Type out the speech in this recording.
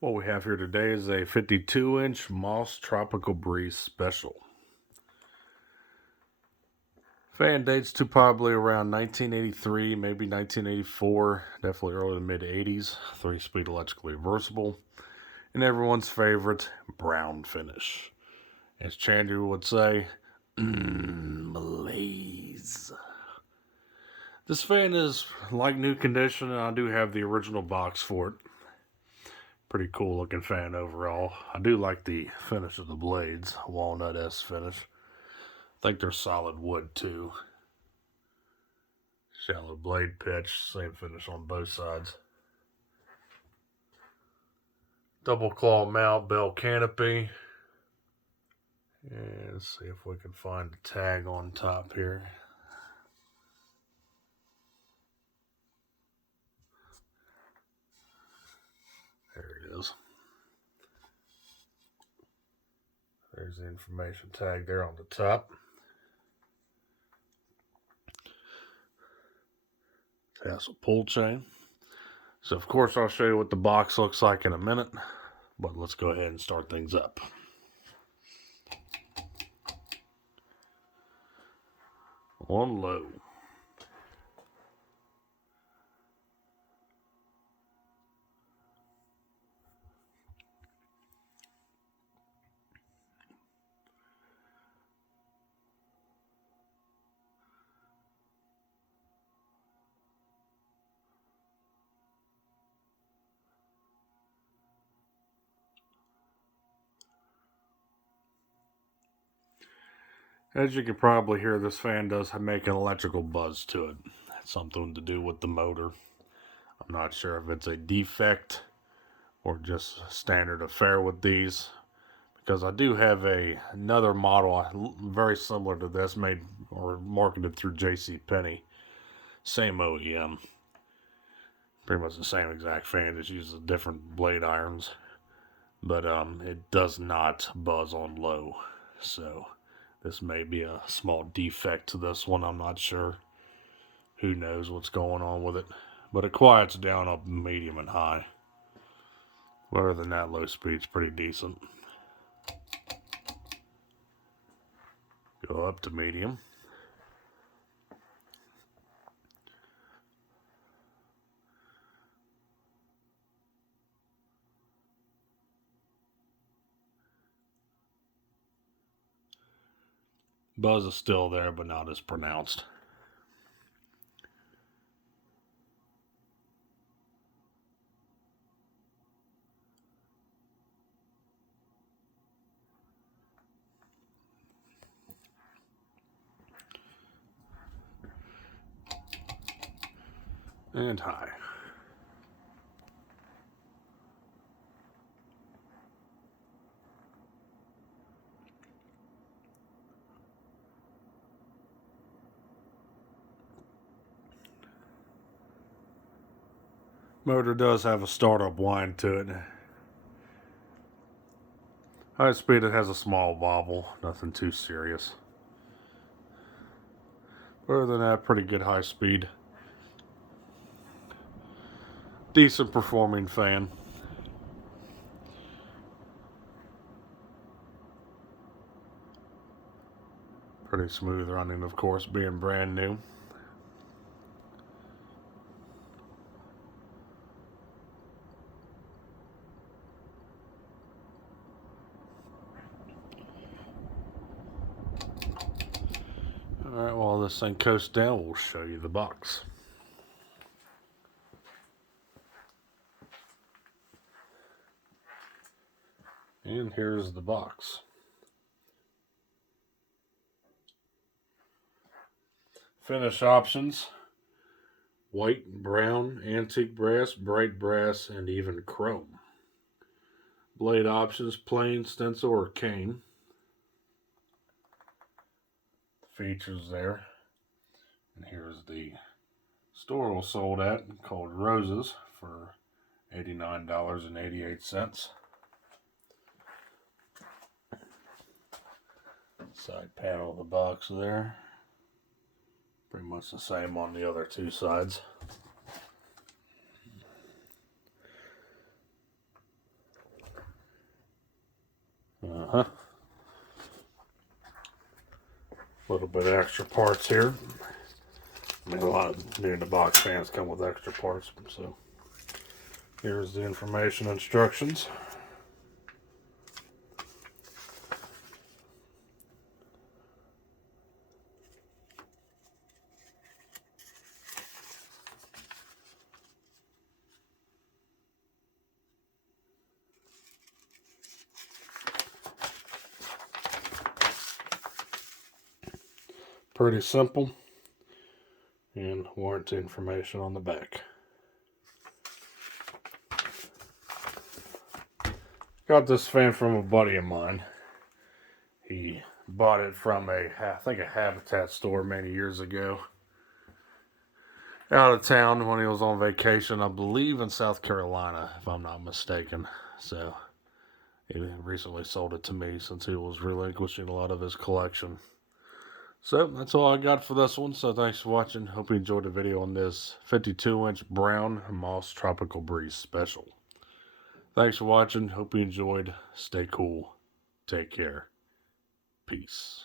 What we have here today is a 52-inch Moss Tropical Breeze Special. Fan dates to probably around 1983, maybe 1984, definitely early to mid 80s. 3-speed electrically reversible, and everyone's favorite brown finish. As Chandler would say, blaze. This fan is like new condition, and I do have the original box for it. Pretty cool looking fan overall. I do like the finish of the blades, walnut S finish. I think they're solid wood too. Shallow blade pitch, same finish on both sides. Double claw mount, bell canopy. And let's see if we can find the tag on top here. There it is. There's the information tag there on the top. Tassel pull chain. So of course I'll show you what the box looks like in a minute, but let's go ahead and start things up. On low. As you can probably hear, this fan does make an electrical buzz to it. It's something to do with the motor. I'm not sure if it's a defect or just standard affair with these, because I do have another model very similar to this, made or marketed through JCPenney. Same OEM. Pretty much the same exact fan, just uses different blade irons. But it does not buzz on low. So this may be a small defect to this one, I'm not sure. Who knows what's going on with it. But it quiets down up medium and high. Other than that, low speed's pretty decent. Go up to medium. Buzz is still there, but not as pronounced. And high. Motor does have a startup whine to it. High speed, it has a small wobble, nothing too serious. Other than that, pretty good high speed. Decent performing fan. Pretty smooth running, of course, being brand new. Alright, while this thing coasts down, we'll show you the box. And here's the box. Finish options: white, brown, antique brass, bright brass, and even chrome. Blade options: plain, stencil, or cane. Features there. And here's the store was sold at, called Roses, for $89.88. Side panel of the box there. Pretty much the same on the other two sides. A little bit of extra parts here. I mean, a lot of new in the box fans come with extra parts, so here's the information instructions. Pretty simple, and warranty information on the back. Got this fan from a buddy of mine. He bought it from I think a Habitat store many years ago. Out of town when he was on vacation, I believe in South Carolina, if I'm not mistaken. So he recently sold it to me since he was relinquishing a lot of his collection. So that's all I got for this one. So thanks for watching. Hope you enjoyed the video on this 52-inch brown Moss Tropical Breeze special. Thanks for watching. Hope you enjoyed. Stay cool. Take care. Peace.